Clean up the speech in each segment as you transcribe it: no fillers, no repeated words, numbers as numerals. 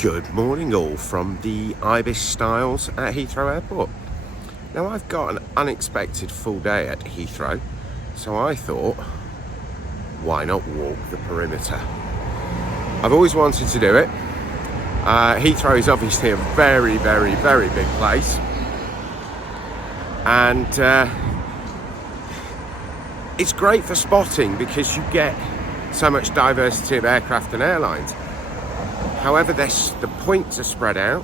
Good morning all from the ibis styles at Heathrow Airport. Now I've got an unexpected full day at Heathrow, so I thought, why not walk the perimeter? I've always wanted to do it. Heathrow is obviously a very, very, very big place, and it's great for spotting because you get so much diversity of aircraft and airlines. However, the points are spread out,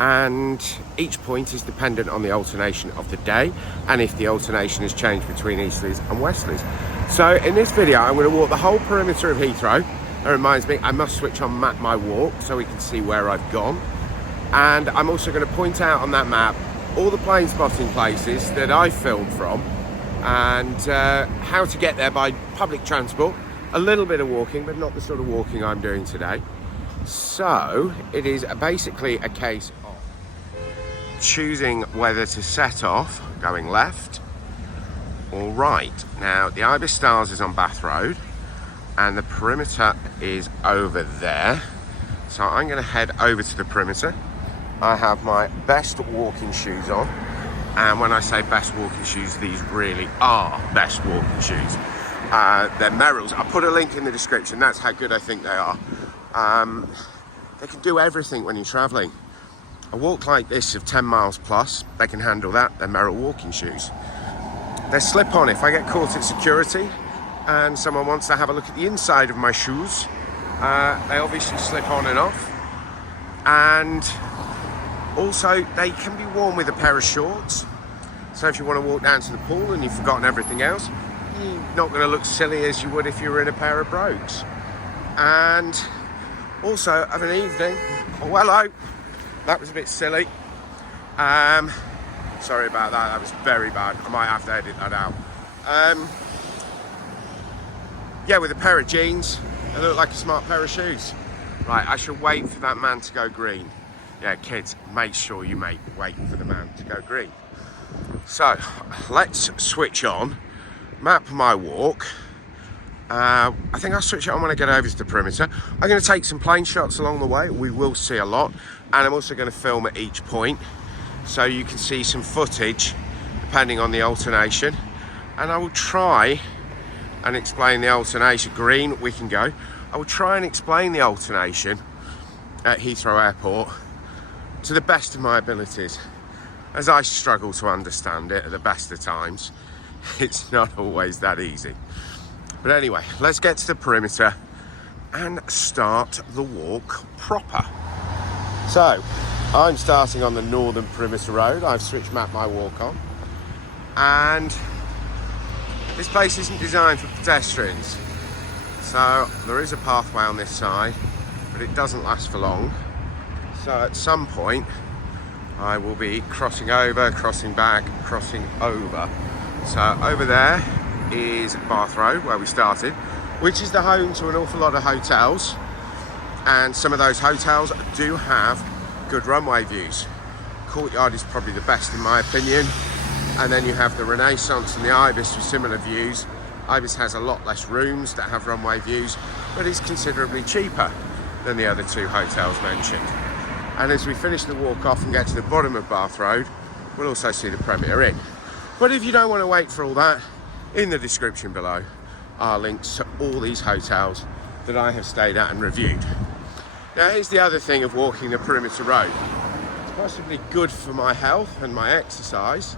and each point is dependent on the alternation of the day and if the alternation has changed between easterlies and westerlies. So in this video, I'm going to walk the whole perimeter of Heathrow. That reminds me, I must switch on Map My Walk so we can see where I've gone. And I'm also going to point out on that map all the plane spotting places that I filmed from, and how to get there by public transport. A little bit of walking, but not the sort of walking I'm doing today. So it is basically a case of choosing whether to set off going left or right. Now the Ibis Stars is on Bath Road and the perimeter is over there. So I'm going to head over to the perimeter. I have my best walking shoes on, and when I say best walking shoes, these really are best walking shoes. They're Myrtle's. I'll put a link in the description. That's how good I think they are. They can do everything when you're traveling. A walk like this of 10 miles plus, they can handle that. They're Myrtle walking shoes. They're slip on. If I get caught at security and someone wants to have a look at the inside of my shoes, they obviously slip on and off. And also they can be worn with a pair of shorts. So if you want to walk down to the pool and you've forgotten everything else, you're not going to look silly as you would if you were in a pair of brogues. And also of an evening, oh hello, that was a bit silly. Sorry about that, that was very bad. I might have to edit that out. Yeah, with a pair of jeans, they look like a smart pair of shoes. Right, I should wait for that man to go green. Yeah, kids, make sure you wait for the man to go green. So, let's switch on Map My Walk. I think I'll switch it on when I get over to the perimeter. I'm going to take some plane shots along the way. We will see a lot. And I'm also going to film at each point, so you can see some footage depending on the alternation. And I will try and explain the alternation. Green, we can go. I will try and explain the alternation at Heathrow Airport to the best of my abilities, as I struggle to understand it at the best of times. It's not always that easy. But anyway, let's get to the perimeter and start the walk proper. So, I'm starting on the northern perimeter road. I've switched Map My Walk on. And this place isn't designed for pedestrians. So, there is a pathway on this side, but it doesn't last for long. So, at some point, I will be crossing over, crossing back, crossing over. So, over there is Bath Road, where we started, which is the home to an awful lot of hotels, and some of those hotels do have good runway views. Courtyard is probably the best in my opinion, and then you have the Renaissance and the Ibis with similar views. Ibis has a lot less rooms that have runway views, but is considerably cheaper than the other two hotels mentioned. And as we finish the walk off and get to the bottom of Bath Road, we'll also see the Premier Inn. But if you don't want to wait for all that, in the description below are links to all these hotels that I have stayed at and reviewed. Now here's the other thing of walking the perimeter road. It's possibly good for my health and my exercise.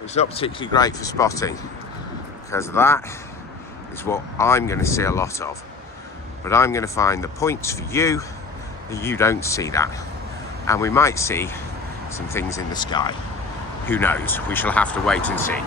It's not particularly great for spotting, because that is what I'm going to see a lot of. But I'm going to find the points for you that you don't see that. And we might see some things in the sky. Who knows? We shall have to wait and see.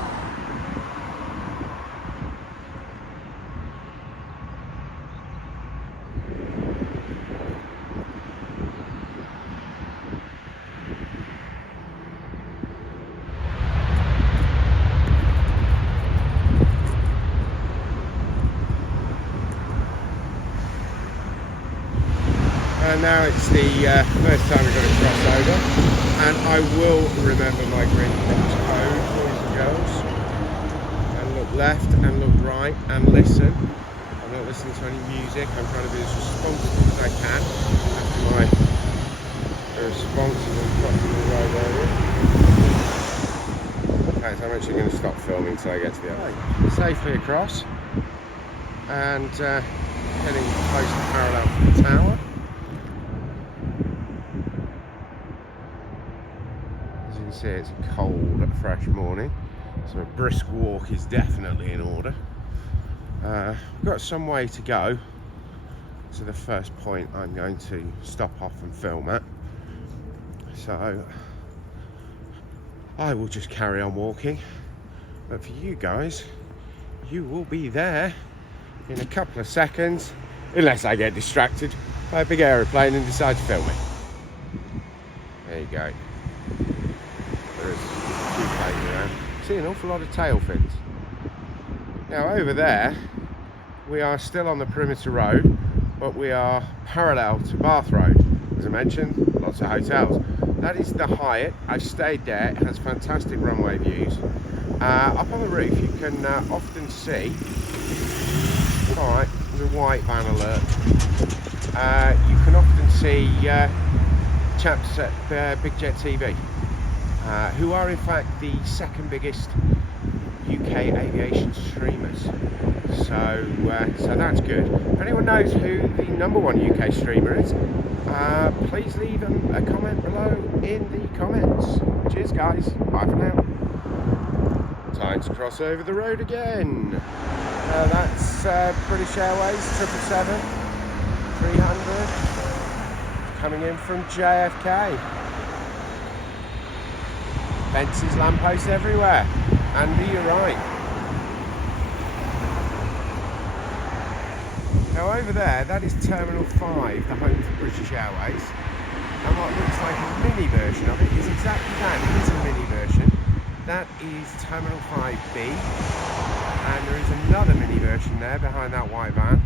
And now it's the first time we've got to cross over, and I will remember my green cross code, boys and girls, and look left and look right and listen. I'm not listening to any music. I'm trying to be as responsible as I can after my guys, I'm actually going to stop filming until I get to the other. Safely across, and heading close to parallel to the tower. As you can see, it's a cold, fresh morning, so a brisk walk is definitely in order. We've got some way to go to the first point I'm going to stop off and film at, so I will just carry on walking, but for you guys, you will be there in a couple of seconds, unless I get distracted by a big aeroplane and decide to film it. There you go. There's a few planes around. See an awful lot of tail fins. Now over there, we are still on the perimeter road, but we are parallel to Bath Road. As I mentioned, lots of hotels. That is the Hyatt. I stayed there. It has fantastic runway views. Up on the roof, you can often see. Alright, there's a white van alert. You can often see chaps at Big Jet TV, who are in fact the second biggest UK aviation streamers. So that's good. If anyone knows who the #1 UK streamer is, please leave a comment below in the comments. Cheers guys, bye for now. Time to cross over the road again. That's British Airways 777 300 coming in from JFK. Fences, lampposts everywhere. Andy, you're right. Now over there, that is Terminal 5, the home for British Airways. And what looks like a mini version of it is exactly that. It is a mini version. That is Terminal 5B. And there is another mini version there behind that white van,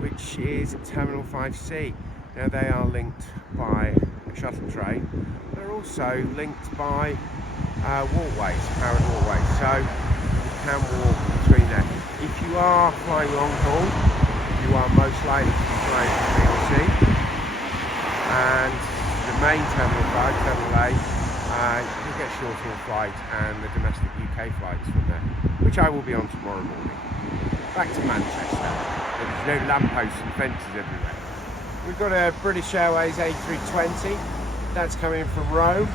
which is Terminal 5C. Now they are linked by a shuttle train. They're also linked by walkways, powered walkways. So you can walk between them. If you are flying long haul, you are most likely to be flying from B or C, and the main Terminal 5, Terminal A, you get short haul flight and the domestic UK flights from there, which I will be on tomorrow morning. Back to Manchester. There's no lampposts and fences everywhere. We've got a British Airways A320, that's coming in from Rome.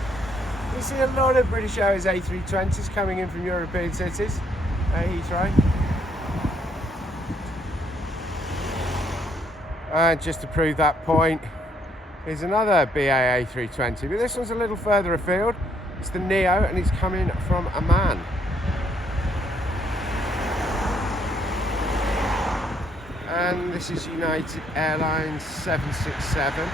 You see a lot of British Airways A320s coming in from European cities at Heathrow. And just to prove that point, here's another BA A320, but this one's a little further afield. It's the Neo, and it's coming from Amman. And this is United Airlines 767,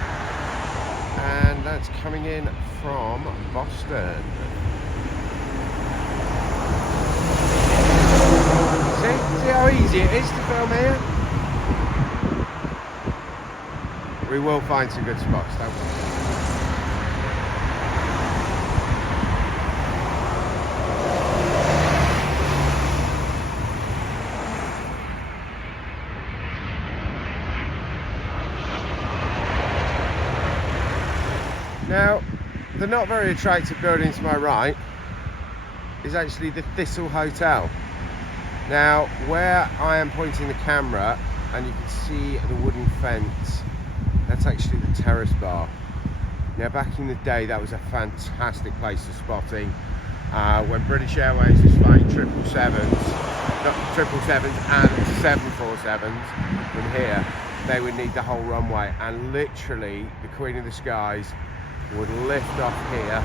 and that's coming in from Boston. See how easy it is to film here? We will find some good spots, don't we? Now, the not very attractive building to my right is actually the Thistle Hotel. Now, where I am pointing the camera, and you can see the wooden fence, that's actually the terrace bar. Now, back in the day, that was a fantastic place to spotting. When British Airways was flying 777s and 747s from here, they would need the whole runway, and literally the Queen of the Skies would lift off here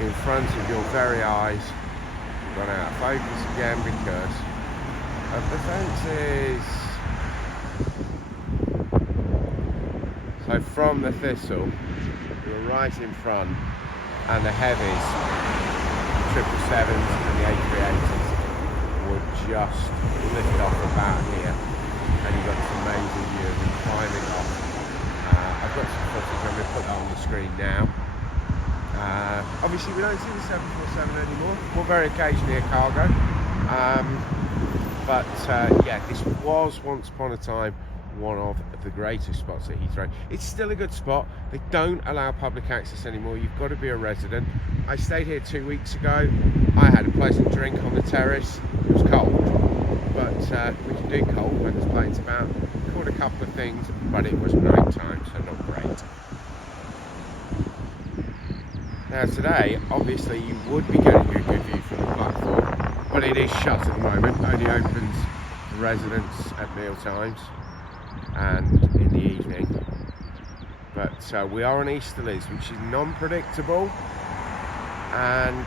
in front of your very eyes. Gone out of focus again because of the fences. So from the Thistle, you're right in front, and the heavies, 777s and the A380s, would just lift off about here, and you've got this amazing view of them climbing off. I've got some footage, I'm going to put that on the screen now. Obviously we don't see the 747 anymore, more very occasionally a cargo. But yeah, this was once upon a time one of the greatest spots at Heathrow. It's still a good spot. They don't allow public access anymore. You've got to be a resident. I stayed here 2 weeks ago. I had a pleasant drink on the terrace. It was cold, but we can do cold when there's planes about. Caught a couple of things, but it was night time, so not great. Now today, obviously you would be getting a good view from the platform, but it is shut at the moment. Only opens for residents at meal times and in the evening. But we are on Easterlies, which is non-predictable and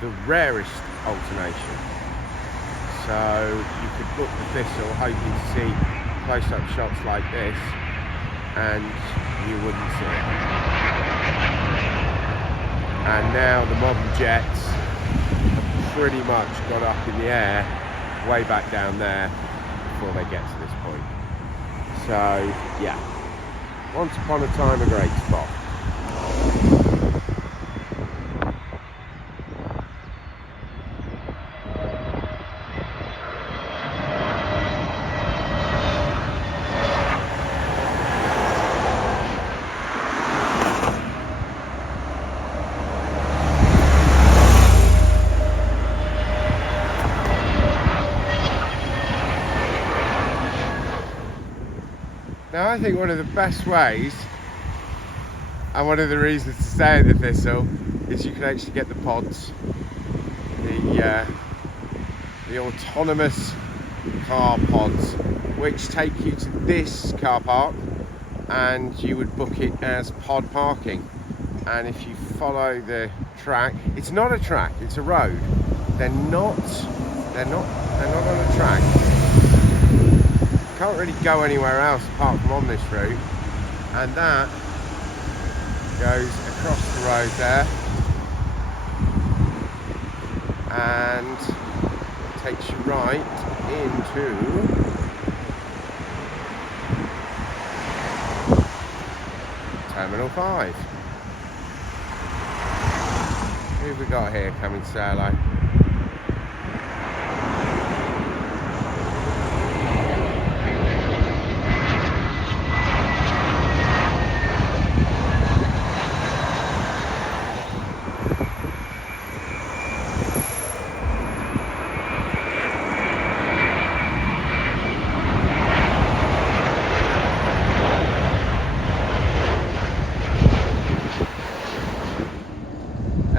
the rarest alternation. So you could book the Thistle hoping to see close-up shots like this, and you wouldn't see it. And now the modern jets have pretty much got up in the air way back down there before they get to this point. So yeah, once upon a time a great spot. Now I think one of the best ways, and one of the reasons to stay at the Thistle, is you can actually get the pods, the autonomous car pods, which take you to this car park, and you would book it as pod parking. And if you follow the track, it's not a track, it's a road. They're not on a track. Can't really go anywhere else apart from on this route, and that goes across the road there and takes you right into Terminal 5. Who have we got here coming to say hello?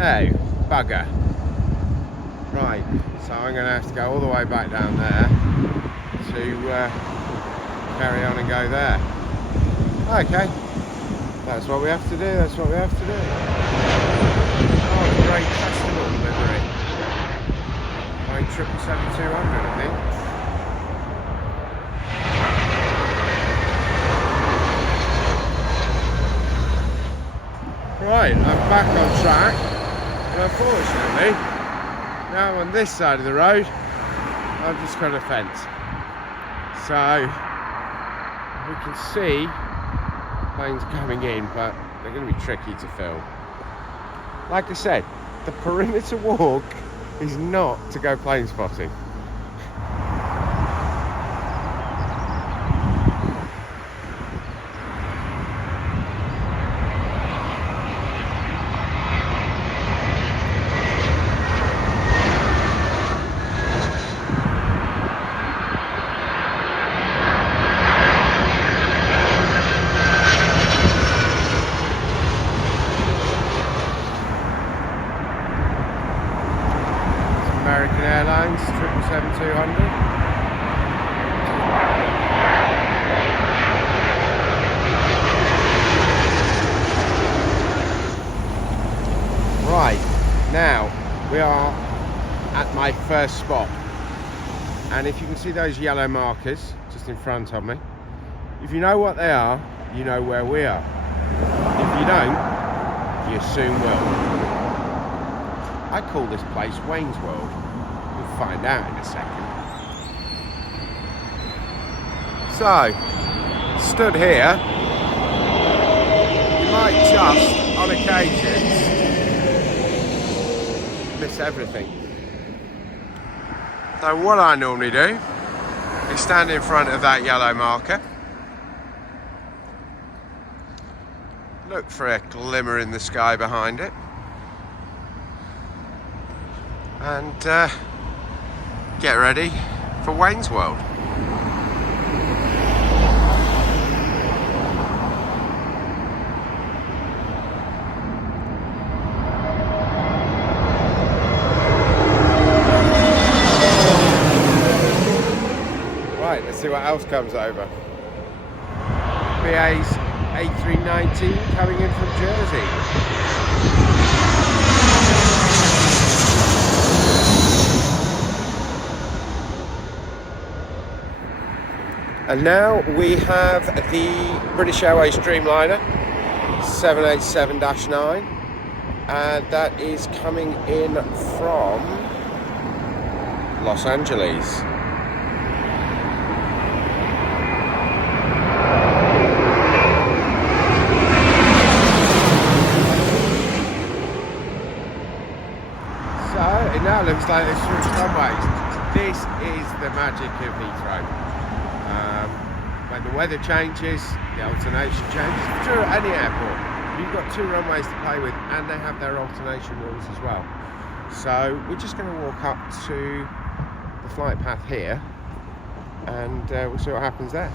Oh, bugger. Right, so I'm going to have to go all the way back down there to carry on and go there. Okay, that's what we have to do, that's what we have to do. Oh, great festival delivery. Boeing 777-200, I think. Right, I'm back on track. And unfortunately, now I'm on this side of the road, I've just got a fence. So we can see planes coming in, but they're going to be tricky to film. Like I said, the perimeter walk is not to go plane spotting. Airlines 777-200. Right, now we are at my first spot, and if you can see those yellow markers just in front of me, if you know what they are, you know where we are. If you don't, you soon will. I call this place Wayne's World. We'll find out in a second. So, stood here, you might just, on occasions, miss everything. So what I normally do We stand in front of that yellow marker. Look for a glimmer in the sky behind it. And get ready for Wayne's World. Right, let's see what else comes over. BA's A380 coming in from Jersey. And now we have the British Airways Dreamliner 787-9, and that is coming in from Los Angeles. So it now looks like they've switched runways. This is the magic of Heathrow. When the weather changes, the alternation changes. True at any airport. You've got two runways to play with, and they have their alternation rules as well. So we're just going to walk up to the flight path here, and we'll see what happens there.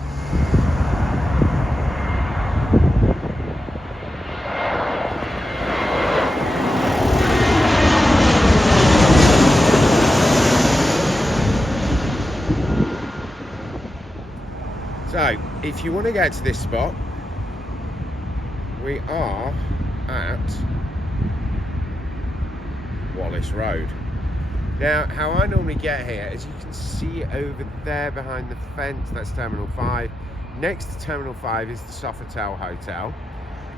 So, if you want to get to this spot, we are at Wallis Road. Now, how I normally get here, as you can see over there behind the fence, that's Terminal 5. Next to Terminal 5 is the Sofitel Hotel.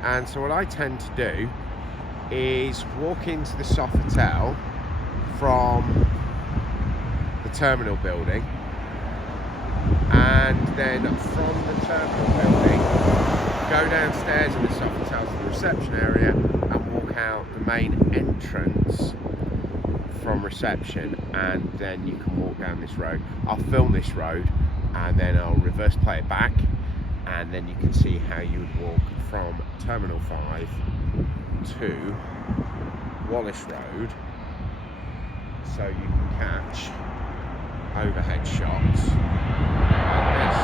And so what I tend to do is walk into the Sofitel from the terminal building, and then from the terminal building go downstairs in the Sofitel to the reception area and walk out the main entrance from reception, and then you can walk down this road. I'll film this road and then I'll reverse play it back, and then you can see how you would walk from Terminal 5 to Wallis Road, so you can catch overhead shots like this.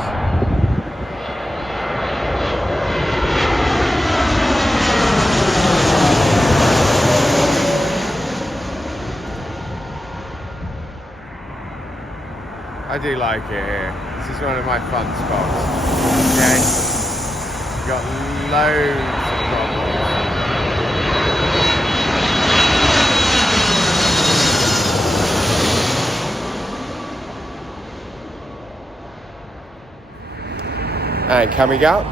I do like it here. This is one of my fun spots. Yes, got loads of problems. And coming up,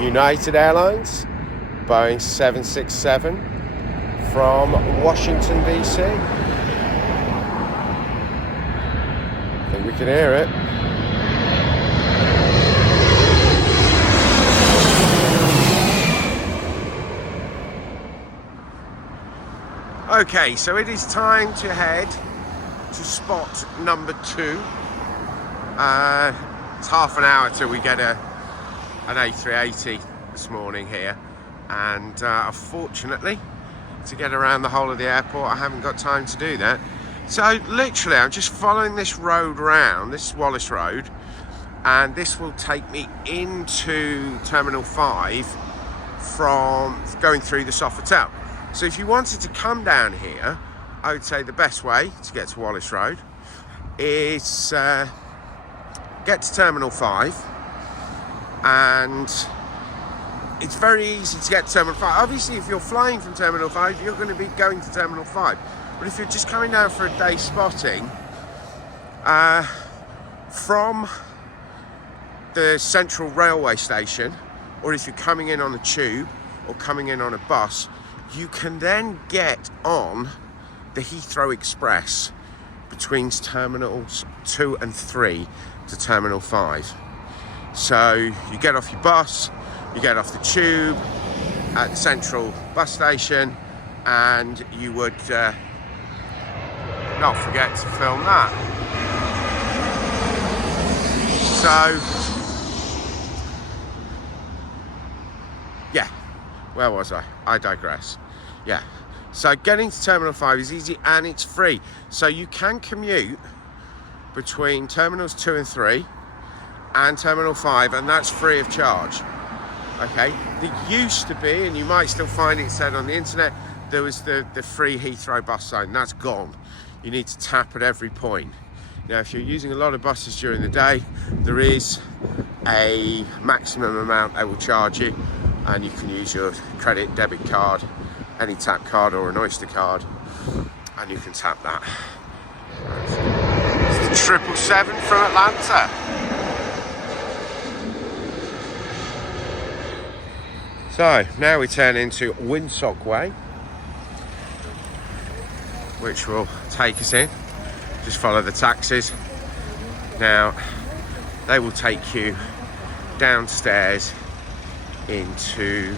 United Airlines, Boeing 767 from Washington DC. I think we can hear it. Okay, so it is time to head to spot number 2. It's half an hour till we get an A380 this morning here, and unfortunately, to get around the whole of the airport, I haven't got time to do that. So literally, I'm just following this road round. This is Wallis Road, and this will take me into Terminal 5 from going through the Sofitel. So if you wanted to come down here, I would say the best way to get to Wallis Road is get to Terminal 5, and it's very easy to get to Terminal 5. Obviously, if you're flying from Terminal 5, you're going to be going to Terminal 5. But if you're just coming down for a day spotting, from the Central Railway Station, or if you're coming in on a tube or coming in on a bus, you can then get on the Heathrow Express between Terminals 2 and 3 to Terminal 5. So you get off your bus, you get off the tube at the Central bus station, and you would not forget to film that. So, yeah, where was I? I digress. Yeah, so getting to Terminal 5 is easy and it's free. So you can commute between Terminals 2 and 3 and Terminal 5, and that's free of charge. Okay, there used to be, and you might still find it said on the internet, there was the free Heathrow bus sign. That's gone. You need to tap at every point. Now, if you're using a lot of buses during the day, there is a maximum amount they will charge you, and you can use your credit, debit card, any tap card or an Oyster card, and you can tap that. It's the 777 from Atlanta. So now we turn into Windsock Way, which will take us in. Just follow the taxis. Now they will take you downstairs into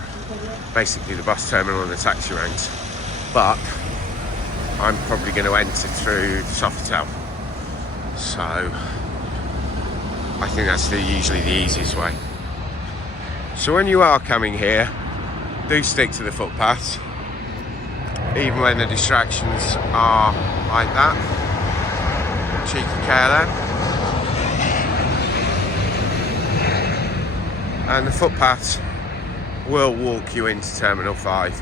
basically the bus terminal and the taxi ranks, but I'm probably going to enter through the Sofitel, so I think that's usually the easiest way. So when you are coming here, do stick to the footpaths, even when the distractions are like that. Cheeky care there. And the footpaths will walk you into Terminal 5,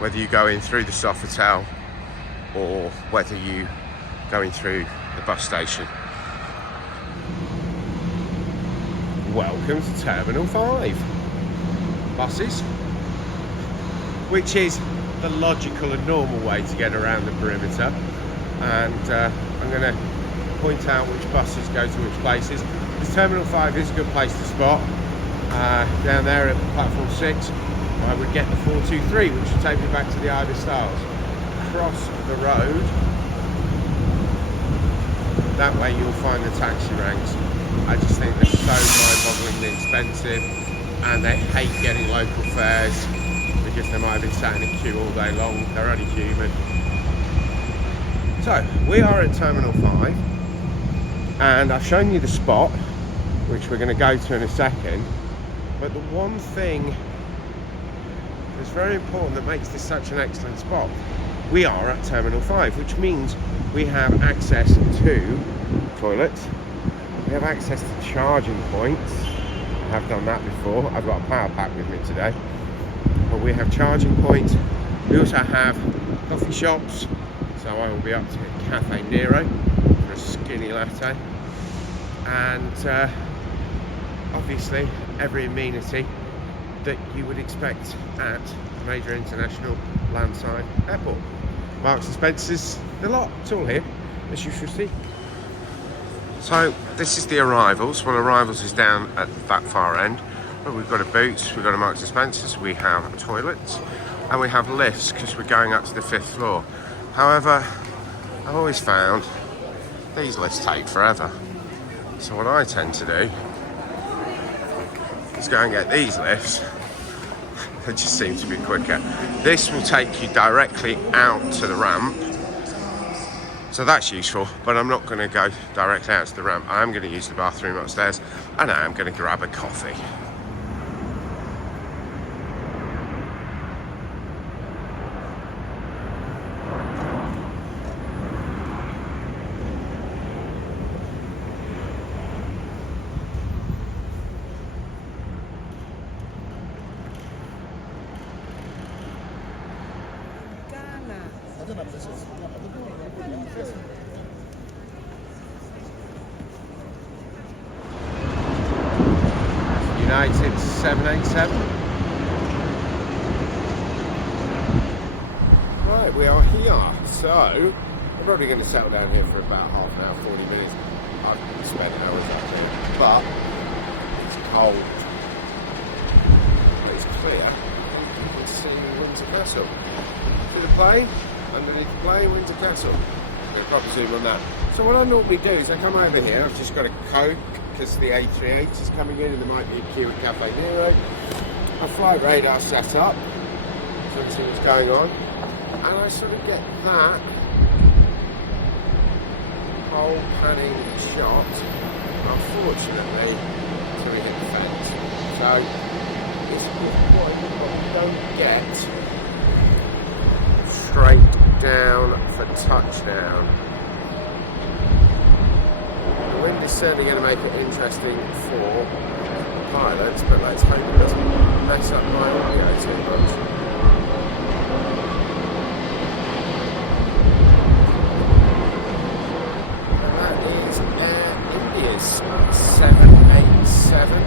whether you go in through the Sofitel or whether you go in through the bus station. Welcome to Terminal 5 buses, which is the logical and normal way to get around the perimeter, and I'm going to point out which buses go to which places. This Terminal 5 is a good place to spot. Down there at platform 6 I would get the 423, which will take me back to the Ibis Styles. Across the road, that way you'll find the taxi ranks. I just think they're so mind-bogglingly expensive, and they hate getting local fares because they might have been sat in a queue all day long. They're only human. So we are at Terminal 5, and I've shown you the spot, which we're going to go to in a second. But the one thing that's very important that makes this such an excellent spot, we are at Terminal 5, which means we have access to toilets, we have access to charging points. I have done that before. I've got a power pack with me today, but we have charging points. We also have coffee shops, so I will be up to Cafe Nero for a skinny latte, and obviously every amenity that you would expect at a major international landside airport. Marks and Spencer's, the lot, it's all here, as you shall see. So this is the arrivals. Well, arrivals is down at that far end, but we've got a Boots, we've got a Marks and Spencer's, we have toilets, and we have lifts because we're going up to the 5th floor. However, I've always found these lifts take forever. So what I tend to do is go and get these lifts. They just seem to be quicker. This will take you directly out to the ramp, so that's useful, but I'm not going to go directly out to the ramp. I'm going to use the bathroom upstairs, and I'm going to grab a coffee. United 787. Right, we are here. So, we're probably going to settle down here for about half an hour, 40 minutes. I've spent hours up here, but it's cold. It's clear. You can see Windsor Castle. To the plane, underneath the plane, Windsor Castle. I'm going to probably zoom on that. So what I normally do is I come over here, I've just got a Coke, because the A380 is coming in and there might be a queue at Cafe Nero. A flight radar set up, so we see what's going on. And I sort of get that whole panning shot unfortunately, so we hit the fence. So this is what you don't get straight down for touchdown. The wind is certainly going to make it interesting for pilots, but let's hope it doesn't mess up my audio too much. And that is Air India's 787.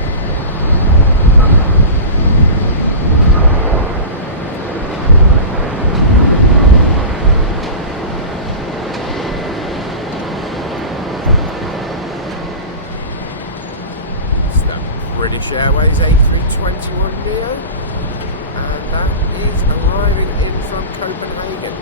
British Airways A321neo, and that is arriving in from Copenhagen.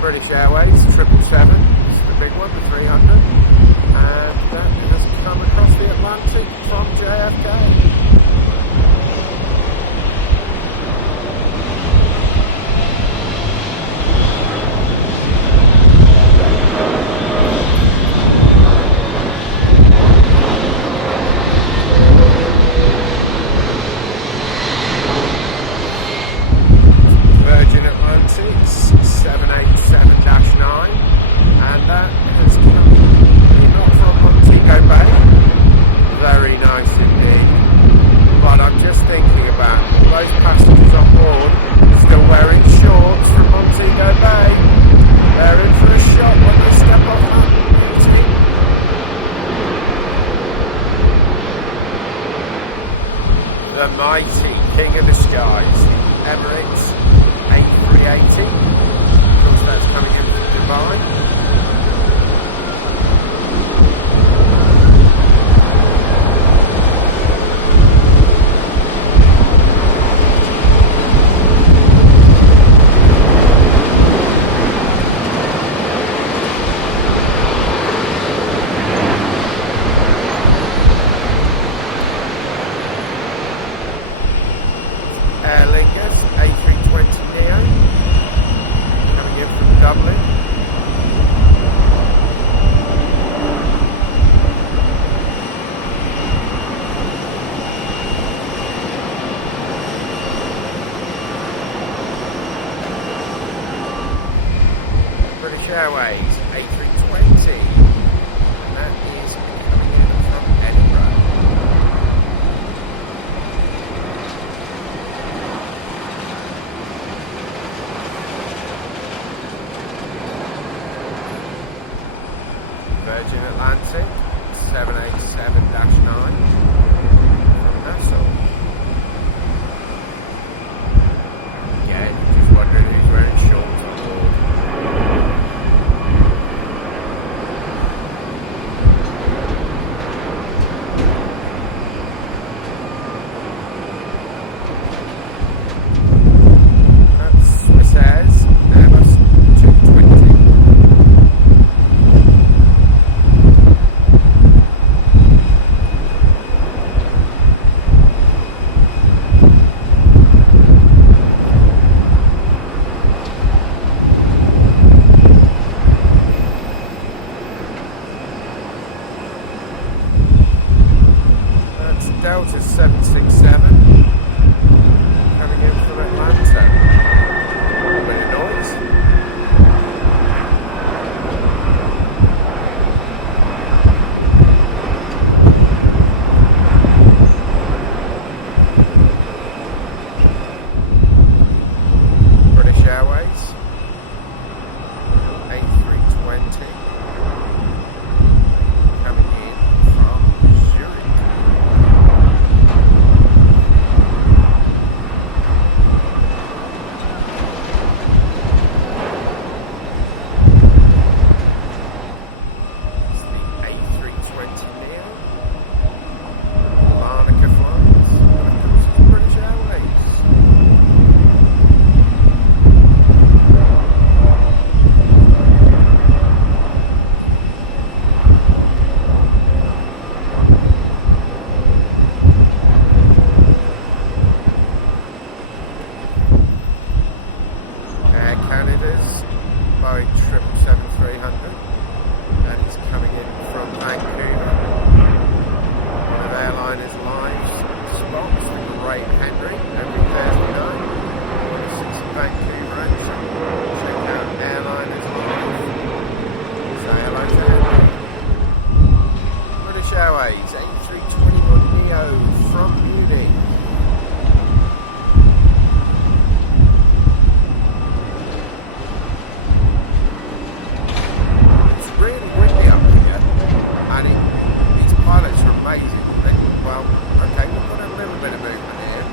British Airways 777, the big one, the 300. And that has come across the Atlantic from JFK. Virgin Atlantic's 787-9, and that has come from Montego Bay. Very nice indeed. But I'm just thinking about those passengers on board still wearing shorts from Montego Bay. They're in for a shock when they step off that beauty. The mighty king of the skies, the Emirates A380. Of course, that's coming in from Dubai. Airways A320, and that is coming in from Edinburgh. Virgin Atlantic 787-9 from Nassau. Again, you're just wondering who's wearing shorts on board. Delta 767 coming in from Atlanta. A bit of noise. British Airways A320 coming in from Zurich. Airways A321neo from Munich. It's really windy up here, and these pilots are amazing. Well, okay, we've got a little bit of movement here,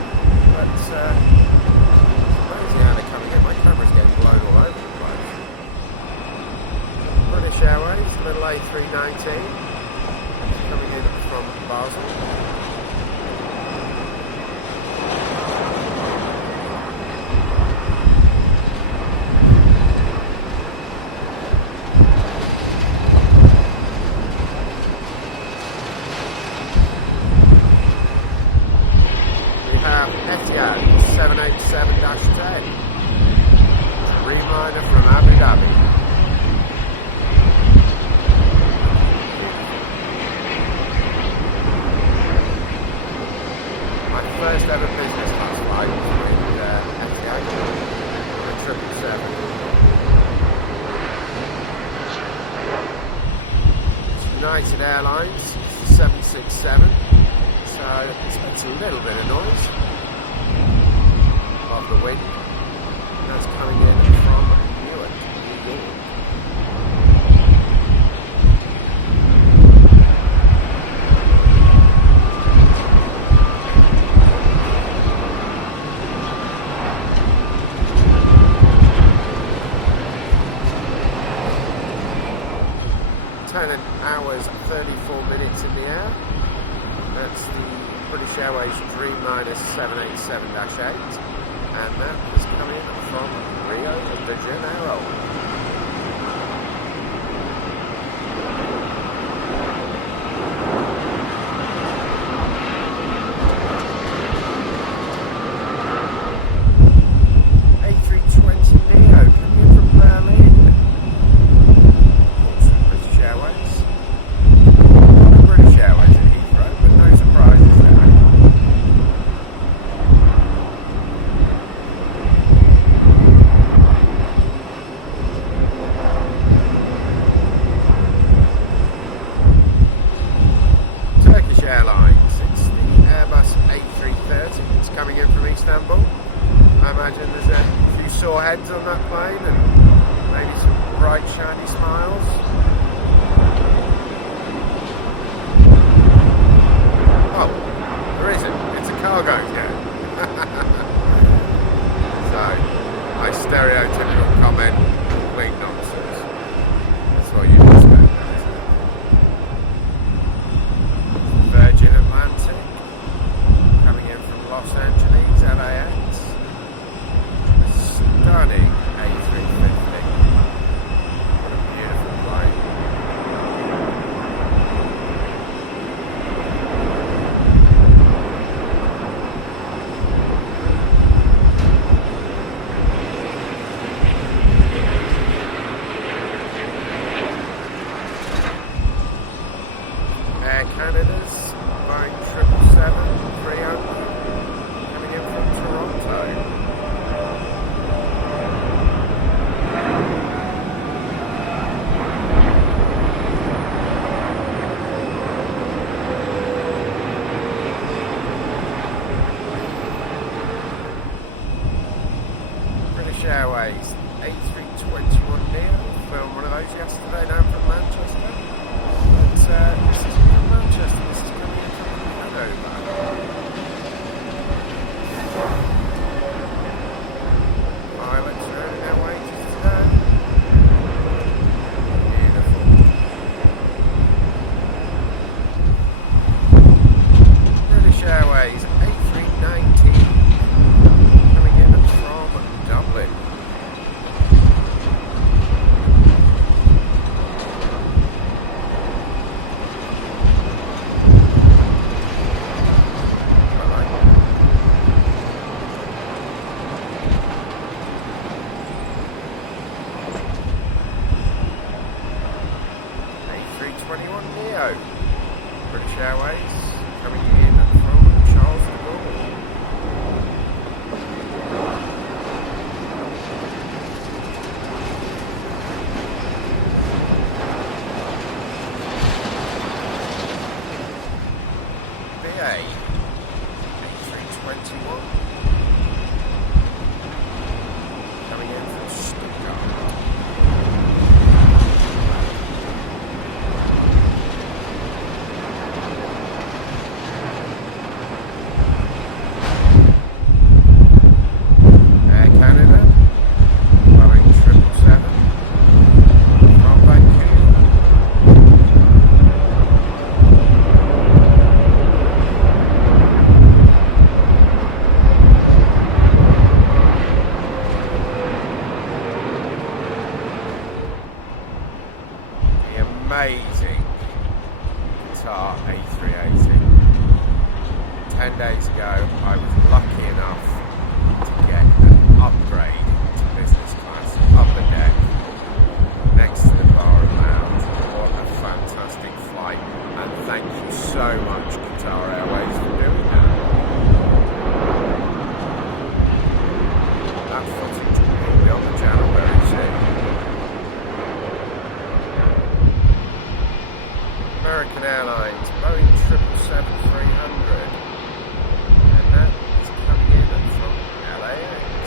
but it's amazing how they're coming in. My camera's getting blown all over the place. British Airways, little A380, coming in from Basel. We have Etihad 787-10, Dreamliner from Abu Dhabi. First ever business class flight with Etihad, the 777. United Airlines, 767, so it makes a little bit of noise of the wind. That's coming in from Newark, New York. Hours 34 minutes in the air. That's the British Airways Dreamliner 787-8, and that is coming from Rio de Janeiro. A320neo coming in from Berlin. British Airways. British Airways at Heathrow, but no surprises there. Turkish Airlines, it's the Airbus A330, it's coming in from Istanbul. I imagine there's a few sore heads on that plane and maybe some bright shiny smiles. Oh, there isn't. It's a cargo jet. So, my stereotypical comment, complete nonsense. That's what you expect, isn't it? Virgin Atlantic, coming in from Los Angeles, LAX. Stunning A350. What a beautiful plane. Air Canada's Boeing 777-300 coming in from Toronto. British Airways A321neo, filmed one of those yesterday down from Manchester. But this isn't from Manchester, this is coming in from Hanover. Pilots are earning their wages today. Beautiful. British Airways A390 coming in from Dublin. A321neo, British Airways coming in from Charles de Gaulle. A321 coming in from Stuttgart. Air Canada, Boeing 777 from Vancouver. Amazing Qatar A380. 10 days ago, I was lucky enough to get an upgrade to business class, upper deck, next to the bar and lounge. What a fantastic flight, and thank you so much, Qatar Airways, for doing that. That footage will be on the channel very soon. American Airlines, Boeing 777-300, and that is coming in from LAX.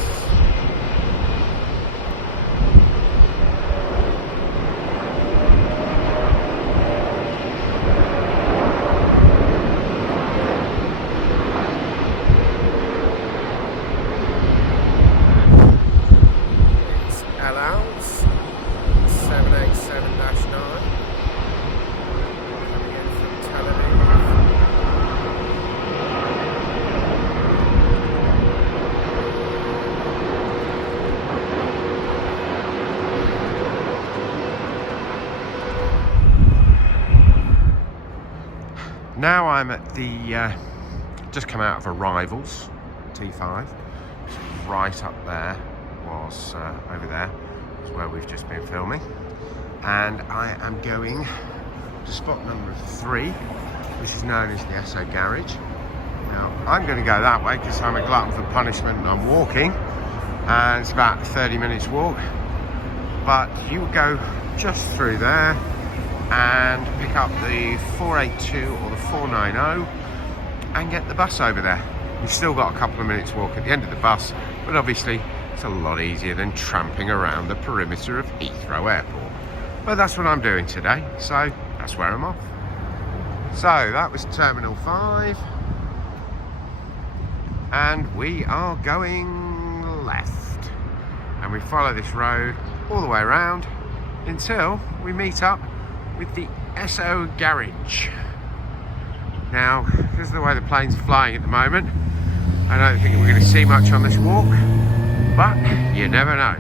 It's El Al's 787-9. Now I'm at the, just come out of Arrivals, T5, so right up there was, over there, is where we've just been filming, and I am going to spot number 3, which is known as the Esso Garage. Now, I'm going to go that way because I'm a glutton for punishment and I'm walking, and it's about a 30 minutes walk, but you go just through there and pick up the 482 or the 490 and get the bus over there. You've still got a couple of minutes walk at the end of the bus, but obviously it's a lot easier than tramping around the perimeter of Heathrow Airport. But that's what I'm doing today, so that's where I'm off. So that was Terminal 5, and we are going left, and we follow this road all the way around until we meet up with the Esso Garage. Now, because of the way the plane's flying at the moment, I don't think we're going to see much on this walk, but you never know.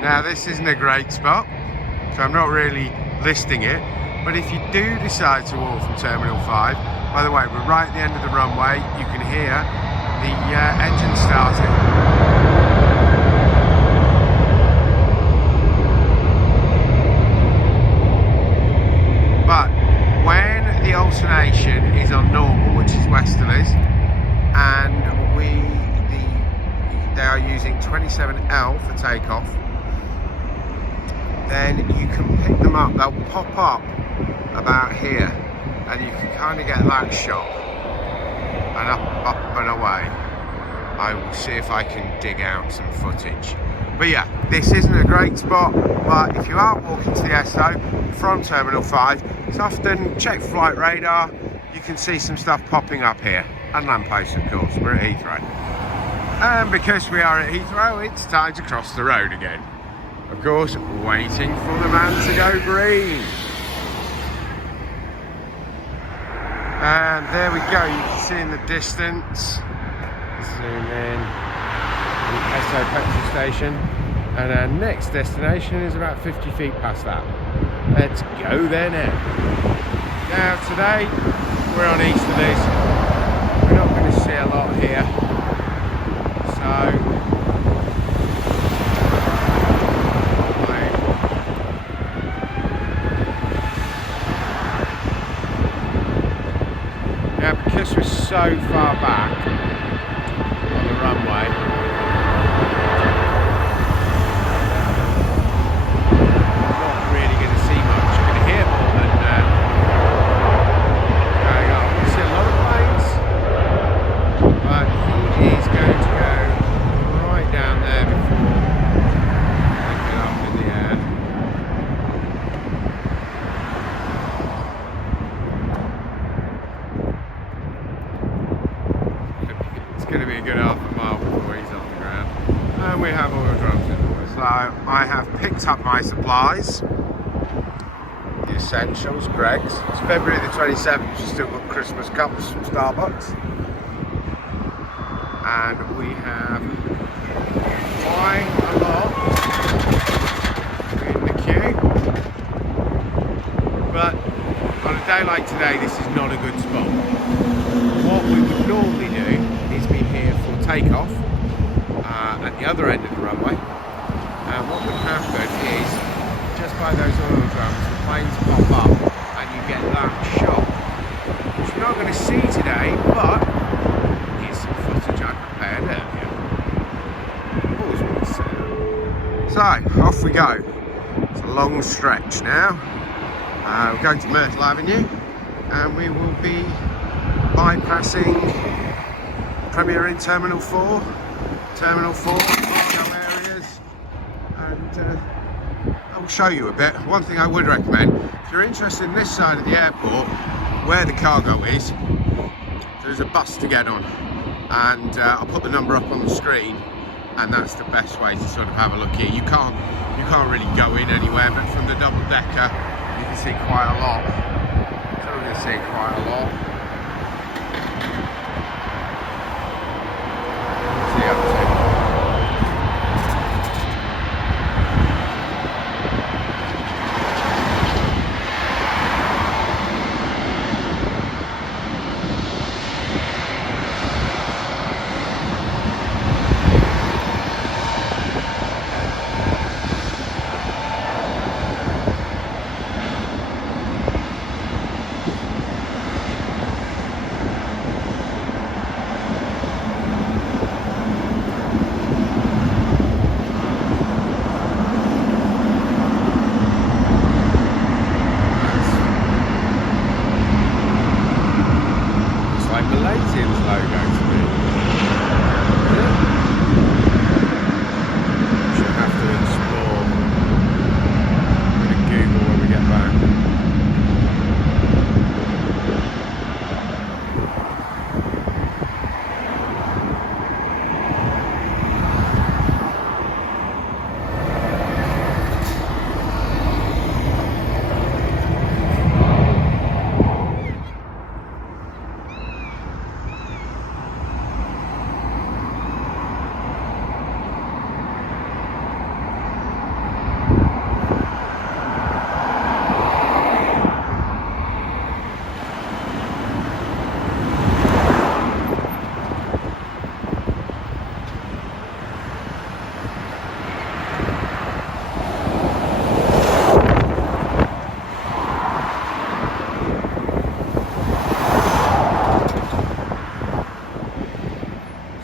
Now, this isn't a great spot, so I'm not really listing it. But if you do decide to walk from Terminal 5, by the way, we're right at the end of the runway. You can hear the engine starting. But when the alternation is on normal, which is westerlies, and they are using 27L for takeoff, then you can pick them up. They'll pop up about here, and you can kind of get that shot, and up and away. I will see if I can dig out some footage. But yeah, this isn't a great spot, but if you are walking to the Esso from Terminal 5, it's often check flight radar. You can see some stuff popping up here, and lampposts, of course. We're at Heathrow, and because we are at Heathrow, it's time to cross the road again. Of course, waiting for the man to go green. And there we go, you can see in the distance, zoom in, the Esso petrol station, and our next destination is about 50 feet past that. Let's go there now. Now today, we're on easterlies. We're not going to see a lot here, so Yeah, because we're so far back on the runway, not really going to see much. You're going to hear more than going up. You see a lot of planes, but he is going to go right down there before picking up in the air. It's going to be a good half a mile before he's on the ground. And we have all the drums in. So I have picked up my supplies, the essentials, Greg's. It's February the 27th, we've still got Christmas cups from Starbucks. And we have quite a lot in the queue. But on a day like today, this is not a good spot. What we would normally do is be here for takeoff at the other end of the runway. And what would happen is, just by those oil drums, the planes pop up and you get that shot, which you're not going to see today, but here's some footage I prepared earlier. Always want to see. So, off we go. It's a long stretch now. We're going to Myrtle Avenue and we will be bypassing Premier in Terminal 4, cargo areas, and I'll show you a bit. One thing I would recommend, if you're interested in this side of the airport, where the cargo is, there's a bus to get on, and I'll put the number up on the screen, and that's the best way to sort of have a look here. You can't really go in anywhere, but from the double decker, you can see quite a lot. So we're going to see quite a lot. See up to.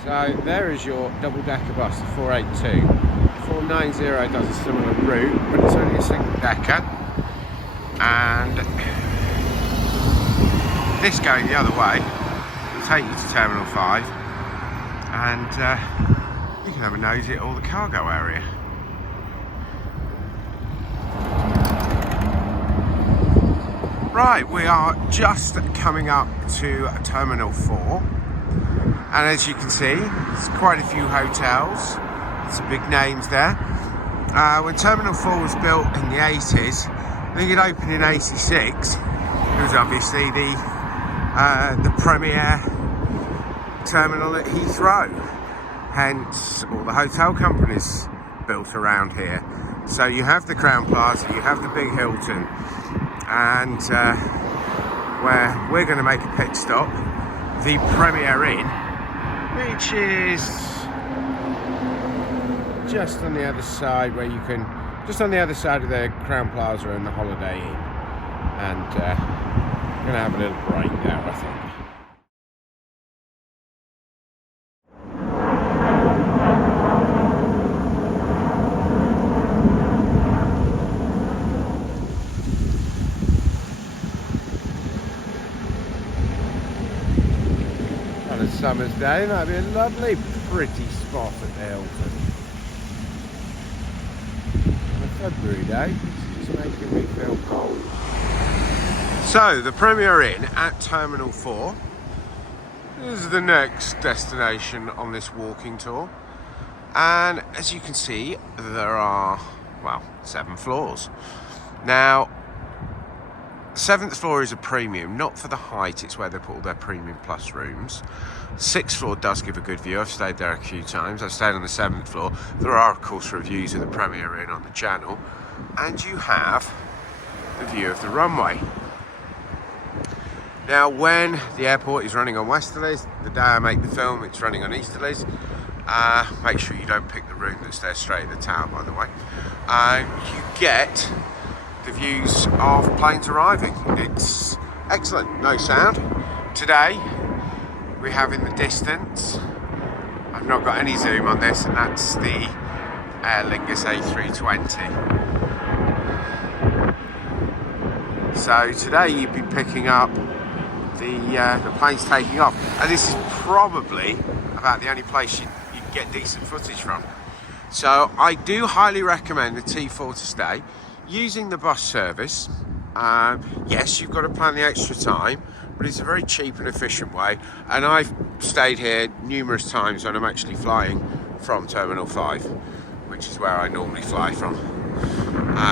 So there is your double-decker bus, the 482. 490 does a similar route, but it's only a single-decker. And this going the other way will take you to Terminal 5, and you can have a nosy at all the cargo area. Right, we are just coming up to Terminal 4. And as you can see, there's quite a few hotels, some big names there. When Terminal 4 was built in the 80s, I think it opened in 86. It was obviously the premier terminal at Heathrow. Hence, all the hotel companies built around here. So you have the Crown Plaza, you have the big Hilton, and where we're going to make a pit stop, the Premier Inn, which is just on the other side, where you can, just on the other side of the Crown Plaza and the Holiday Inn, and going to have a little break there, I think. summer's day, that'd be a lovely, pretty spot at the Hilton. On a February day, it's just making me feel cold. So, the Premier Inn at Terminal 4 is the next destination on this walking tour. And as you can see, there are, well, 7 floors. Now, 7th floor is a premium, not for the height, it's where they put all their premium plus rooms. 6th floor does give a good view. I've stayed there a few times. I've stayed on the 7th floor. There are, of course, reviews of the Premier Inn on the channel. And you have the view of the runway. Now, when the airport is running on westerlies, the day I make the film, it's running on easterlies. Make sure you don't pick the room that's there straight at the tower, by the way. You get the views of planes arriving. It's excellent, no sound. Today we have in the distance, I've not got any zoom on this, and that's the Aer Lingus A380. So today you'd be picking up the planes taking off, and this is probably about the only place you get decent footage from. So I do highly recommend the T4 to stay. Using the bus service, yes, you've got to plan the extra time, but it's a very cheap and efficient way. And I've stayed here numerous times when I'm actually flying from Terminal 5, which is where I normally fly from.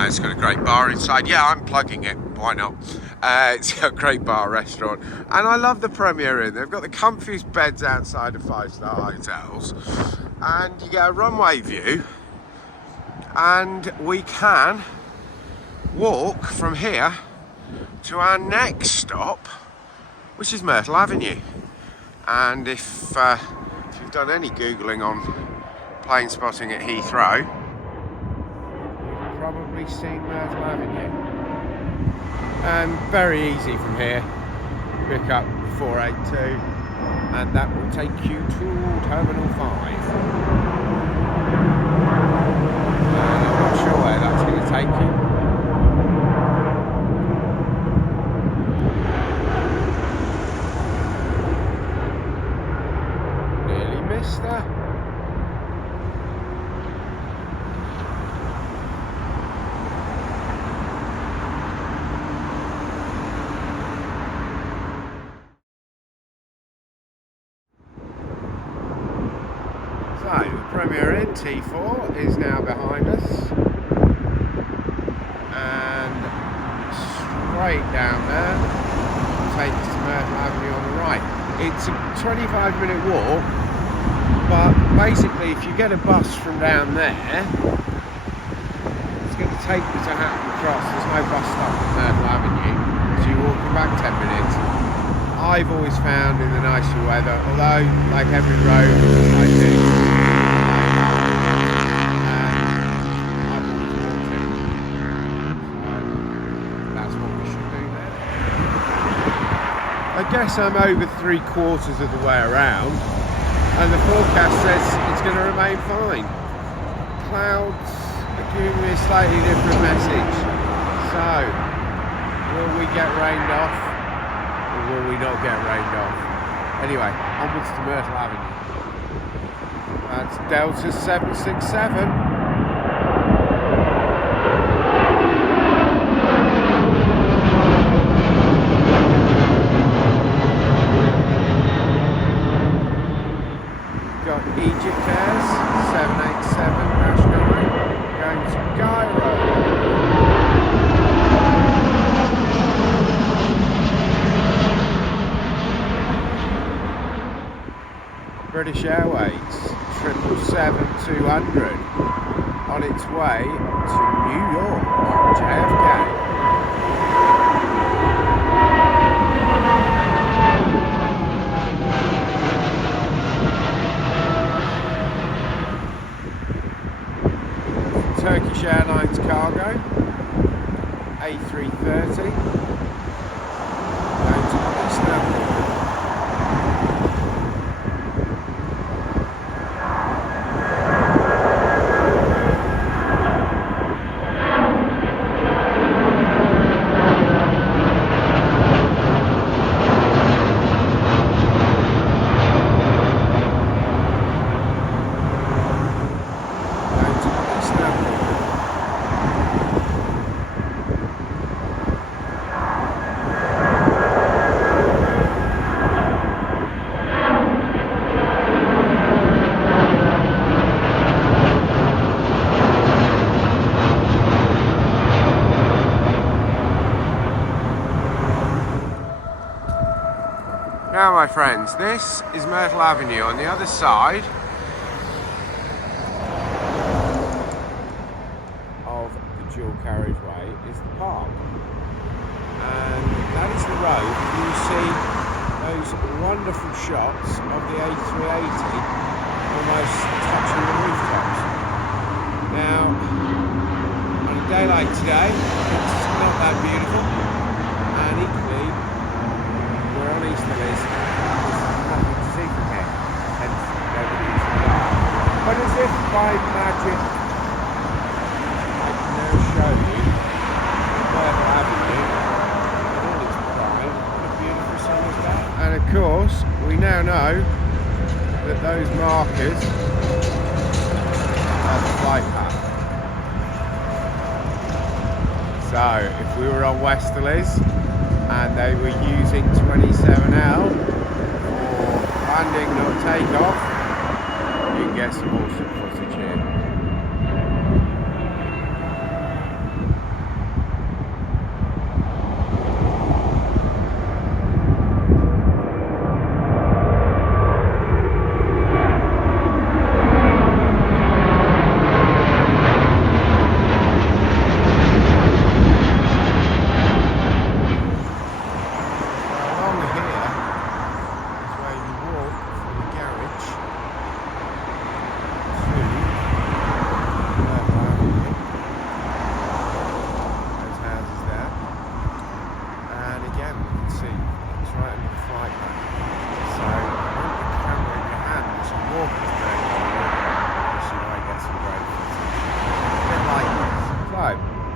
It's got a great bar inside. Yeah, I'm plugging it. Why not? It's got a great bar, restaurant, and I love the Premier Inn. They've got the comfiest beds outside of 5-star hotels, and you get a runway view, and we can walk from here to our next stop, which is Myrtle Avenue. And if you've done any googling on plane spotting at Heathrow, you've probably seen Myrtle Avenue. And very easy from here, pick up 482, and that will take you to Terminal 5. And I'm not sure where that's going to take you. So, the Premier Inn T4 is now behind us, and straight down there takes us to Myrtle Avenue on the right. It's a 25-minute walk, but basically if you get a bus from down there, it's going to take you to Hatton Cross. There's no bus stop at Myrtle Avenue, so you're walking back 10 minutes. I've always found in the nicer weather, although like every road I do, I guess I'm over 3/4 of the way around, and the forecast says it's going to remain fine. Clouds are giving me a slightly different message. So, will we get rained off, or will we not get rained off? Anyway, onwards to Myrtle Avenue. That's Delta 767. Egypt Airs 787 national going to Cairo. British Airways 777-200 on its way to New York, JFK. Turkish Airlines cargo, A330, going to Istanbul. my friends, this is Myrtle Avenue. On the other side of the dual carriageway is the park, and that is the road. You see those wonderful shots of the A380 almost touching the rooftops. Now, on a day like today, it's not that beautiful, and equally we're on Easterlies. There's nothing to see from here, hence nobody is there. But as if by magic, I can now show you Myrtle Avenue in all its pride. What a beautiful summer's day. And of course, we now know that those markers are the flight path. So if we were on Westerlies and they were using 27L for landing or takeoff, you can get some awesome footage here.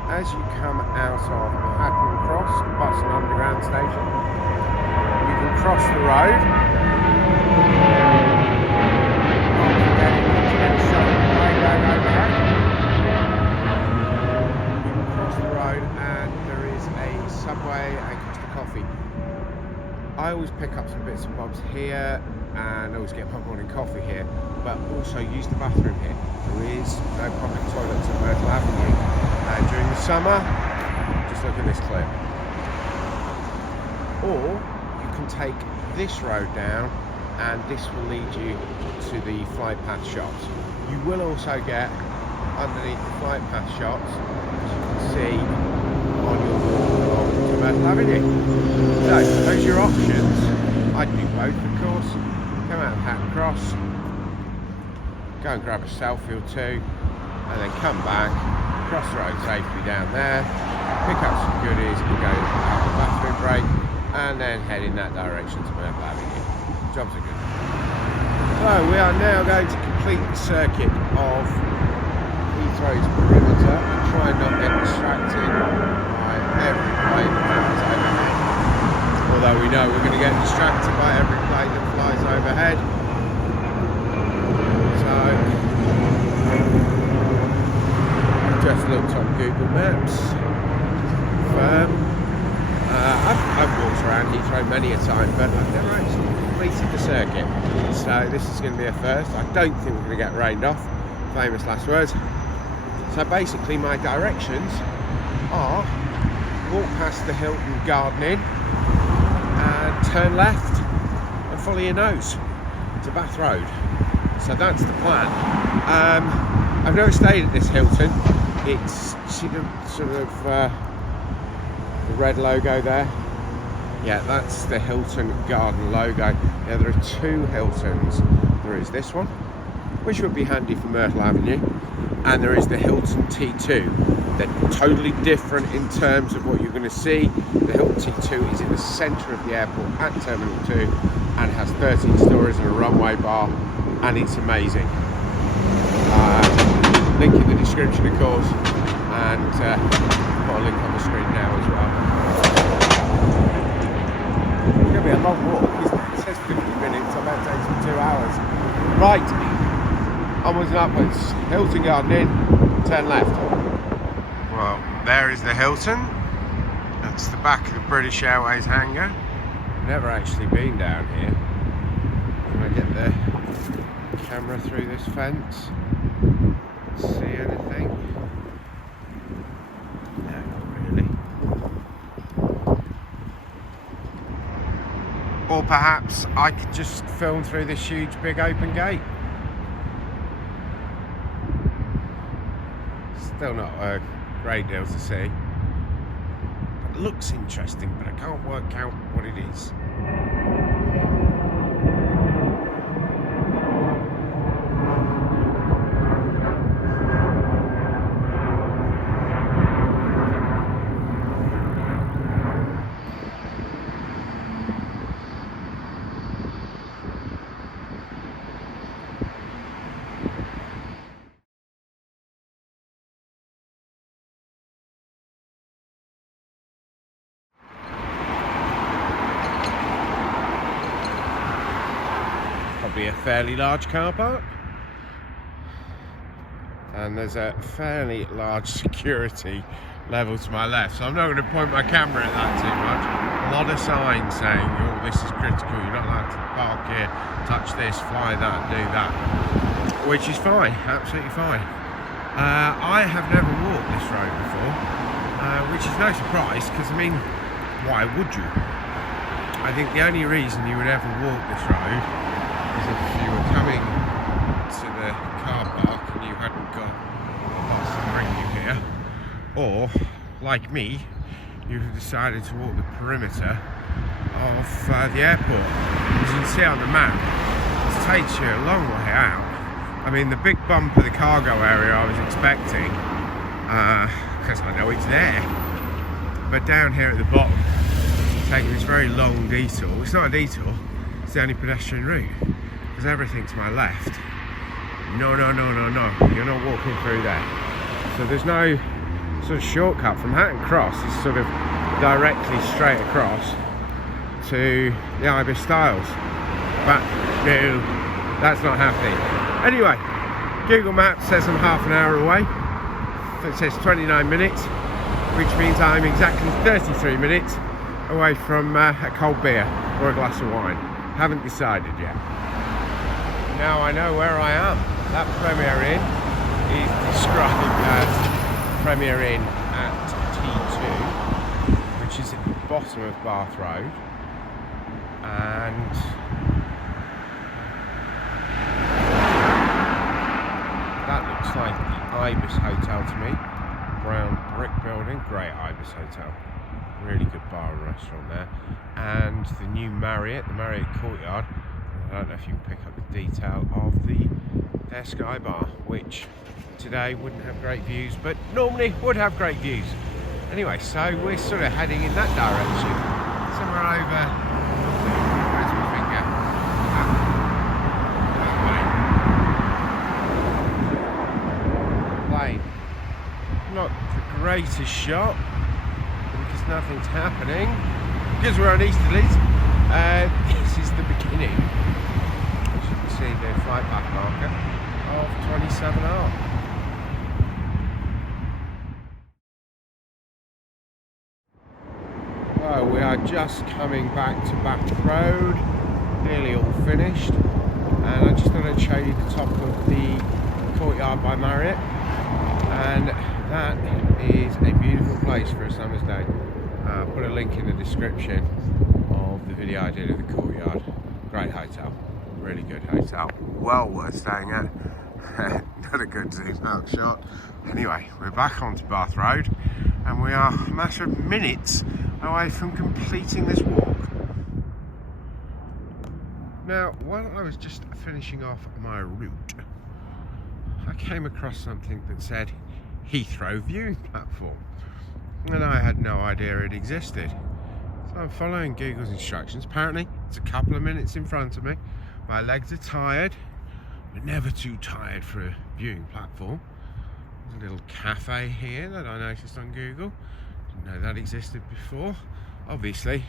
As you come out of Hatton Cross, bus and underground station, you can cross the road. You can cross the road and there is a Subway and Costa Coffee. I always pick up some bits and bobs here and always get my morning coffee here, but also use the bathroom here. There is no public toilets at Myrtle Avenue. During the summer, just look at this clip. Or you can take this road down and this will lead you to the flight path shops. You will also get underneath the flight path shops, as you can see on your walk along to Myrtle Avenue. So those are your options. I'd do both, of course. Come out of Hatton Cross, go and grab a selfie or two, and then come back, cross the road safely down there, pick up some goodies and go have a bathroom break, and then head in that direction to Myrtle Avenue. Jobs are good. So we are now going to complete the circuit of Heathrow's perimeter and try and not get distracted by every plane that flies overhead. Although we know we're going to get distracted by every plane that flies overhead. Just looked on Google Maps. I've walked around Heathrow many a time, but I've never actually completed the circuit. So this is going to be a first. I don't think we're going to get rained off. Famous last words. So basically my directions are walk past the Hilton gardening and turn left and follow your nose to Bath Road. So that's the plan. I've never stayed at this Hilton. It's sort of the red logo there. Yeah, that's the Hilton Garden logo. Now there are two Hiltons. There is this one, which would be handy for Myrtle Avenue, and there is the Hilton T2. They're totally different in terms of what you're going to see. The Hilton T2 is in the centre of the airport at Terminal 2 and has 13 stories and a runway bar, and it's amazing. Link in the description, of course, and put a link on the screen now as well. It's going to be a long walk, isn't it? It says 50 minutes, I bet it takes me 2 hours. Right, onwards and upwards. Hilton Garden in, turn left. Well, there is the Hilton. That's the back of the British Airways hangar. Never actually been down here. Can I get the camera through this fence? See anything? No, not really. Or perhaps I could just film through this huge big open gate. Still not a great deal to see. It looks interesting, but I can't work out what it is. Probably a fairly large car park, and there's a fairly large security level to my left, so I'm not going to point my camera at that too much. A lot of signs saying, oh, this is critical, you're not allowed to park here, touch this, fly that, do that, which is fine, absolutely fine. I have never walked this road before, which is no surprise, because I mean, why would you? I think the only reason you would ever walk this road is if you were coming to the car park and you hadn't got a bus to bring you here, or like me, you've decided to walk the perimeter of the airport. As you can see on the map, it takes you a long way out. I mean, the big bump of the cargo area I was expecting, because I know it's there, but down here at the bottom, taking this very long detour. It's not a detour, it's the only pedestrian route. There's everything to my left. No, you're not walking through there. So there's no sort of shortcut from Hatton Cross. It's sort of directly straight across to the Ibis Styles. But no, that's not happening. Anyway, Google Maps says I'm half an hour away. It says 29 minutes, which means I'm exactly 33 minutes away from a cold beer or a glass of wine. Haven't decided yet. Now I know where I am. That Premier Inn is described as Premier Inn at T2, which is at the bottom of Bath Road, and that looks like the Ibis Hotel to me. Brown brick building, great Ibis Hotel. Really good bar and restaurant there. And the new Marriott, the Marriott Courtyard. I don't know if you can pick up the detail of their Sky Bar, which today wouldn't have great views, but normally would have great views. Anyway, so we're sort of heading in that direction. Somewhere over, where's my finger? That way. Lane. Not the greatest shot, because nothing's happening. Because we're on Easterleys. This is the beginning. See the flight path marker of 27R. Well, we are just coming back to Bath Road, nearly all finished, and I just thought I'd show you the top of the Courtyard by Marriott, and that is a beautiful place for a summer's day. I'll put a link in the description of the video I did of the Courtyard. Great hotel. Really good hotel, well worth staying at. Not a good zoom out shot. Anyway, we're back onto Bath Road, and we are a matter of minutes away from completing this walk. Now, while I was just finishing off my route, I came across something that said Heathrow viewing platform, and I had no idea it existed. So I'm following Google's instructions. Apparently, it's a couple of minutes in front of me. My legs are tired, but never too tired for a viewing platform. There's a little cafe here that I noticed on Google. Didn't know that existed before. Obviously,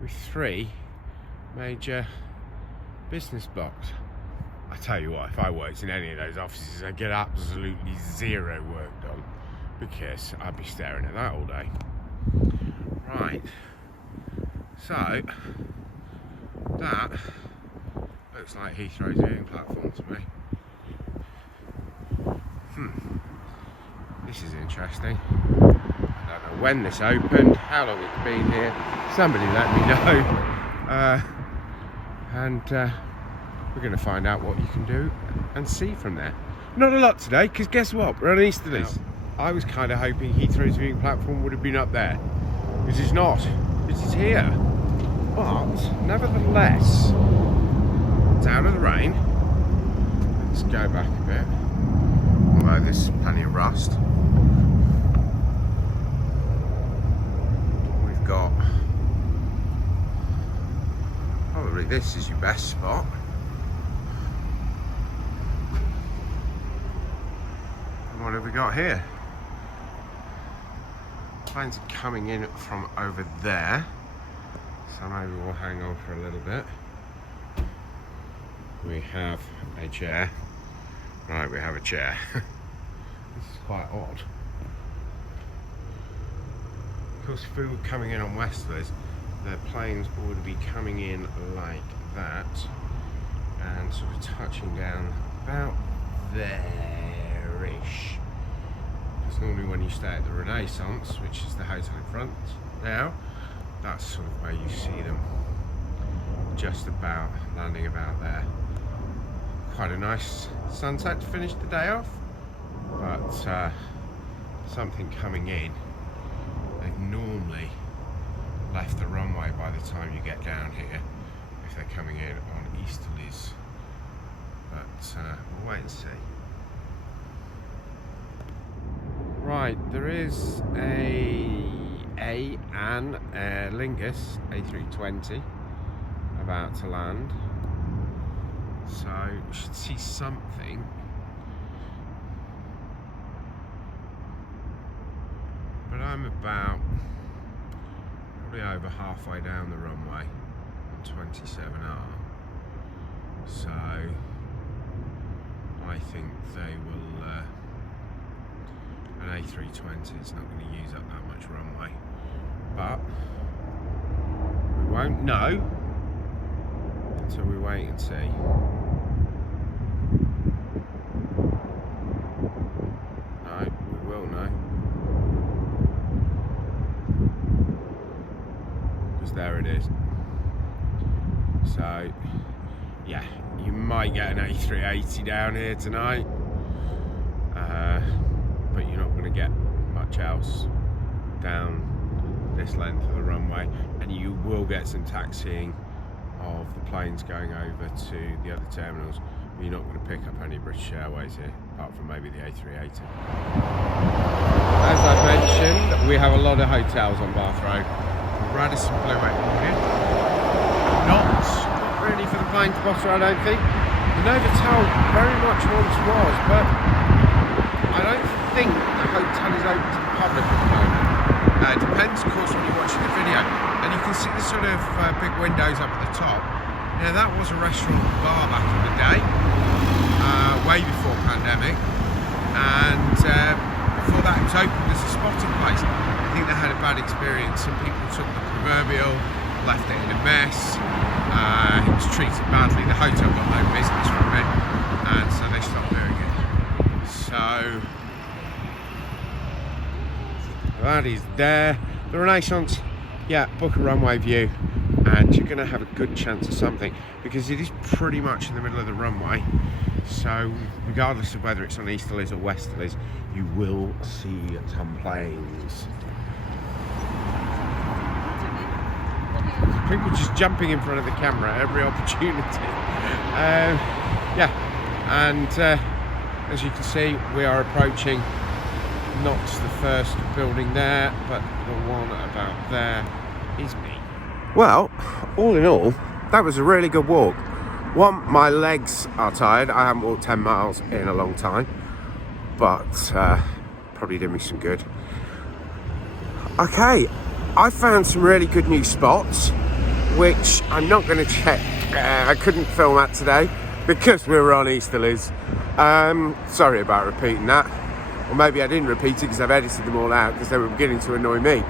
with 3 major business blocks. I tell you what, if I worked in any of those offices, I'd get absolutely zero work done, because I'd be staring at that all day. Right. So, that looks like Heathrow's viewing platform to me. This is interesting. I don't know when this opened, how long it's been here. Somebody let me know. and we're going to find out what you can do and see from there. Not a lot today, because guess what? We're on Easterlies. I was kind of hoping Heathrow's viewing platform would have been up there. This is not. This is here. But, nevertheless, it's out of the rain. Let's go back a bit. Although there's plenty of rust. We've got... probably this is your best spot. And what have we got here? Planes are coming in from over there. So maybe we'll hang on for a little bit. We have a chair. Right, we have a chair. This is quite odd. Of course, if we were coming in on Westerlies, the planes would be coming in like that and sort of touching down about there-ish. Because normally when you stay at the Renaissance, which is the hotel in front now, that's sort of where you see them, just about landing about there. Quite a nice sunset to finish the day off, but something coming in. They've normally left the runway by the time you get down here, if they're coming in on Easterlies, but we'll wait and see. Right, there is an Aer Lingus A380 about to land, so we should see something. But I'm about probably over halfway down the runway on 27R, so I think they will an A320 is not going to use up that much runway, but we won't know until we wait and see. No, we will know, because there it is. So yeah, you might get an A380 down here tonight, but you're not going to get much else down this length of the runway, and you will get some taxiing of the planes going over to the other terminals, but you're not going to pick up any British Airways here, apart from maybe the A380. As I mentioned, we have a lot of hotels on Bath Road. Radisson Blue here. Not really for the plane spotter, I don't think. The Novotel very much once was, but I don't think the hotel is open to the public at the moment. It depends, of course, when you're watching the video. And you can see the sort of big windows up at the top. Now, that was a restaurant bar back in the day, way before pandemic. And before that, it was opened as a spotting place. I think they had a bad experience. Some people took the proverbial, left it in a mess. It was treated badly. The hotel got no business from it, and so they stopped doing it. So that is there. The Renaissance, yeah, book a runway view and you're going to have a good chance of something, because it is pretty much in the middle of the runway. So regardless of whether it's on Easterlies or Westerlies, you will see some planes. People just jumping in front of the camera at every opportunity. Yeah, and as you can see, we are approaching not the first building there, but the one about there is me. Well, all in all, that was a really good walk. One, my legs are tired. I haven't walked 10 miles in a long time, but probably did me some good. Okay, I found some really good new spots, which I'm not going to check. I couldn't film that today because we were on Easterlies. Sorry about repeating that. Or maybe I didn't repeat it because I've edited them all out because they were beginning to annoy me.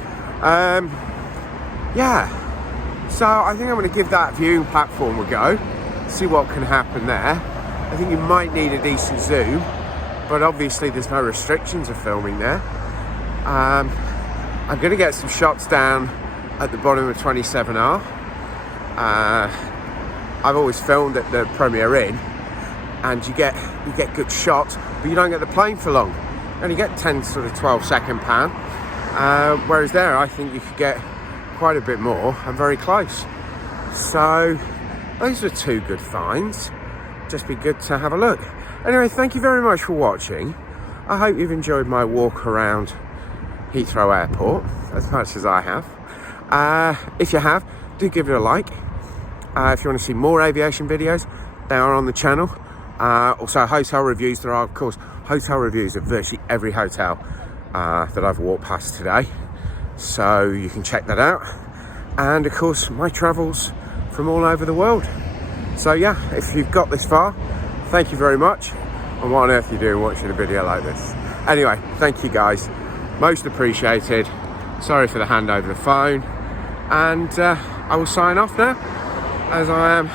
Yeah, so I think I'm going to give that viewing platform a go, see what can happen there. I think you might need a decent zoom, but obviously there's no restrictions of filming there. I'm going to get some shots down at the bottom of 27R. I've always filmed at the Premier Inn, and you get good shots, but you don't get the plane for long. You only get 10 sort of 12-second pan, whereas there I think you could get quite a bit more and very close. So those are 2 good finds. Just be good to have a look. Anyway, thank you very much for watching. I hope you've enjoyed my walk around Heathrow Airport as much as I have. If you have, do give it a like. If you want to see more aviation videos, they are on the channel. Also hotel reviews. There are, of course, hotel reviews of virtually every hotel that I've walked past today, so you can check that out. And of course, my travels from all over the world. So yeah, if you've got this far, thank you very much. And what on earth are you doing watching a video like this? Anyway, thank you guys, most appreciated. Sorry for the hand over the phone, and I will sign off now, as I am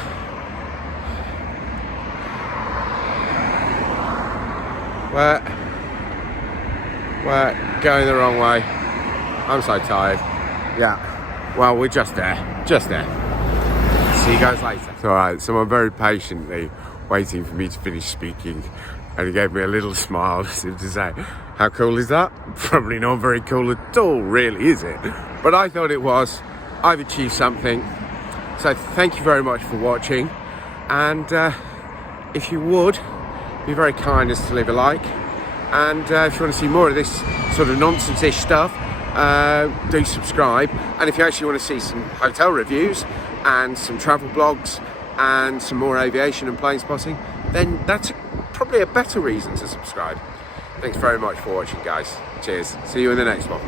we're going the wrong way. I'm so tired. Yeah, well, we're just there. See you guys later. All right, someone very patiently waiting for me to finish speaking, and he gave me a little smile as if to say, how cool is that? Probably not very cool at all, really, is it? But I thought it was. I've achieved something. So thank you very much for watching, and if you would be very kind as to leave a like, and if you want to see more of this sort of nonsense-ish stuff, do subscribe. And if you actually want to see some hotel reviews and some travel blogs and some more aviation and plane spotting, then that's probably a better reason to subscribe. Thanks very much for watching, guys. Cheers. See you in the next one.